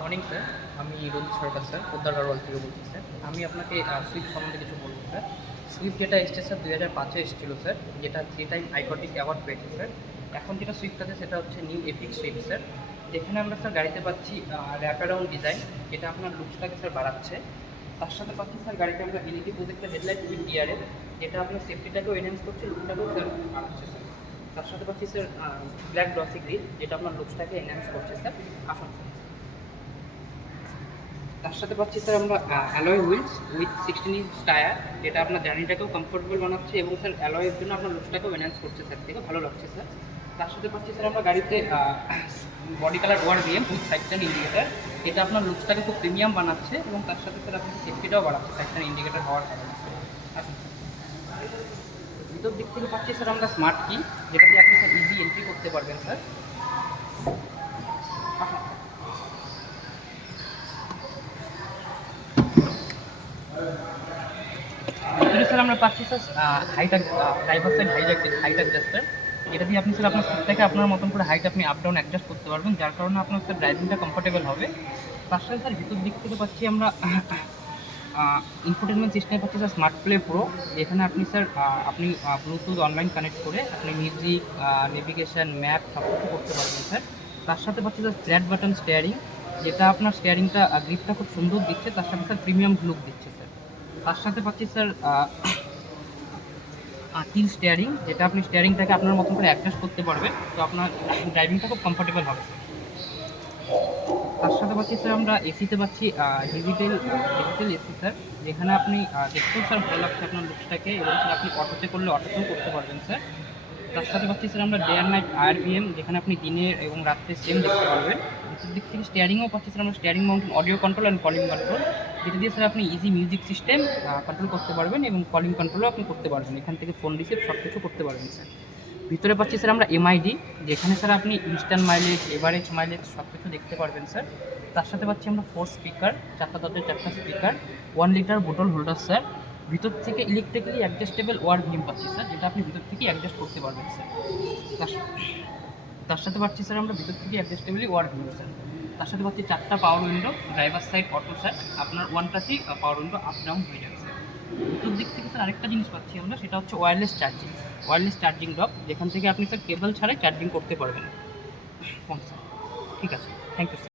Morning sir, আমি রঞ্জিত সরকার sir, পোদ্দারগড় থেকে বলছি স্যার। আমি আপনাকে সুইফট সম্বন্ধে কিছু বলবো স্যার। সুইফট যেটা এসছে স্যার 2005-এ এসেছিলো স্যার, যেটা 3 টাইম আইকনিক অ্যাওয়ার্ড পেয়েছে স্যার। এখন যেটা সুইফট আছে সেটা হচ্ছে নিউ এপিক সুইফট স্যার, যেখানে আমরা স্যার গাড়িতে পাচ্ছি র্যাপ অ্যারাউন্ড ডিজাইন, যেটা আপনার লুকসটাকে স্যার বাড়াচ্ছে। তার সাথে পাচ্ছি স্যার গাড়িতে আমরা এলইডি প্রজেক্টের হেডলাইট উইথ ডিআরএ, যেটা আপনার সেফটিটাকেও এনহ্যান্স করছে, লুকটাকেও স্যার বাড়াচ্ছে স্যার। তার সাথে পাচ্ছি স্যার ব্ল্যাক গ্লসি গ্রিল, যেটা আপনার লুকসটাকে এনহ্যান্স করছে স্যার। আসুন স্যার। তার সাথে পাচ্ছি স্যার আমরা alloy wheels with 16 inch tyre, যেটা আপনার জার্নিটাকেও কমফোর্টেবল বানাচ্ছে এবং স্যার অ্যালয়ের জন্য আপনার লুকসটাকেও এনহ্যান্স করছে স্যার, থেকে ভালো লাগছে স্যার। তার সাথে পাচ্ছি স্যার আমরা গাড়িতে body colour ORVM with side stand indicator, এটা আপনার লুকসটাকে খুব প্রিমিয়াম বানাচ্ছে এবং তার সাথে স্যার আপনার সেফটিটাও বাড়াচ্ছে সাইড স্ট্যান্ড ইন্ডিকেটার হওয়ার কারণে স্যার। আসুন স্যার। ভিতর দিক থেকে পাচ্ছি স্যার আমরা স্মার্ট কি, যেটা দিয়ে আপনি স্যার ইজি এন্ট্রি করতে পারবেন স্যার। আসুন। ভিতরে স্যার আমরা পাচ্ছি sir height driver side height adjuster, যেটা দিয়ে আপনি স্যার আপনার সিট থেকে আপনার মতন করে হাইট আপনি আপ ডাউন অ্যাডজাস্ট করতে পারবেন, যার কারণে আপনার স্যার ড্রাইভিংটা কমফোর্টেবল হবে। তার সাথে স্যার ভিতর দিক থেকে পাচ্ছি আমরা ইনফোটেনমেন্ট সিস্টেমে পাচ্ছি স্যার স্মার্ট প্লে প্রো, যেখানে আপনি স্যার আপনি ব্লুটুথ অনলাইন কানেক্ট করে আপনি মিউজিক, নেভিগেশন, ম্যাপ সব কিছু করতে পারবেন স্যার। তার সাথে পাচ্ছি স্যার ফ্ল্যাট বাটন স্টিয়ারিং, যেটা আপনার স্টিয়ারিংটা গ্রিপটা খুব সুন্দর দিচ্ছে, তার সাথে স্যার প্রিমিয়াম লুক দিচ্ছে স্যার। তার সাথে পাচ্ছি স্যার তিল স্টিয়ারিং, যেটা আপনি স্টিয়ারিংটাকে আপনার মতন করে অ্যাডজাস্ট করতে পারবেন, তো আপনার ড্রাইভিংটা খুব কমফোর্টেবল হবে। তার সাথে পাচ্ছি স্যার আমরা এসিতে পাচ্ছি ডিজিটাল এসি স্যার, যেখানে আপনি দেখতেও স্যার ভালো লাগছে আপনার লুকসটাকে, এবং স্যার আপনি অটোতে করলে অটোতেও করতে পারবেন স্যার। তার সাথে পাচ্ছি স্যার আমরা ডে অ্যান্ড নাইট আরভিএম, যেখানে আপনি দিনের এবং রাত্রে সেম দেখতে পারবেন। ভিতর দিক থেকে স্টিয়ারিংও পাচ্ছি স্যার আমরা steering mountain audio control and calling control, যেটা দিয়ে স্যার আপনি ইজি মিউজিক সিস্টেম কন্ট্রোল করতে পারবেন এবং কলিং কন্ট্রোলও আপনি করতে পারবেন, এখান থেকে ফোন রিসিভ সব কিছু করতে পারবেন স্যার। ভিতরে পাচ্ছি স্যার আমরা এমআইডি, যেখানে স্যার আপনি ইনস্ট্যান্ট মাইলেজ, এভারেজ মাইলেজ সব কিছু দেখতে পারবেন স্যার। তার সাথে পাচ্ছি আমরা 4 স্পিকার, 4টা দরজার 4টা স্পিকার, 1 লিটার বোতল হোল্ডার স্যার। ভিতর থেকে ইলেকট্রিক্যালি অ্যাডজাস্টেবল ওয়ার ভিম পাচ্ছি স্যার, যেটা আপনি ভিতর থেকে অ্যাডজাস্ট করতে পারবেন স্যার। তার সাথে পাচ্ছি স্যার আমরা ভিতর থেকে অ্যাডজাস্টেবলি ওয়ার ভিম স্যার। তার সাথে পাচ্ছি 4টা power window, driver side auto sir, আপনার ওয়ান টাচেই পাওয়ার উইন্ডো আপ ডাউন হয়ে যাবে স্যার। ভিতর দিক থেকে স্যার আরেকটা জিনিস পাচ্ছি আমরা, সেটা হচ্ছে ওয়্যারলেস চার্জিং ডক, যেখান থেকে আপনি স্যার কেবল ছাড়াই চার্জিং করতে পারবেন ফোন স্যার। ঠিক আছে, থ্যাংক ইউ স্যার।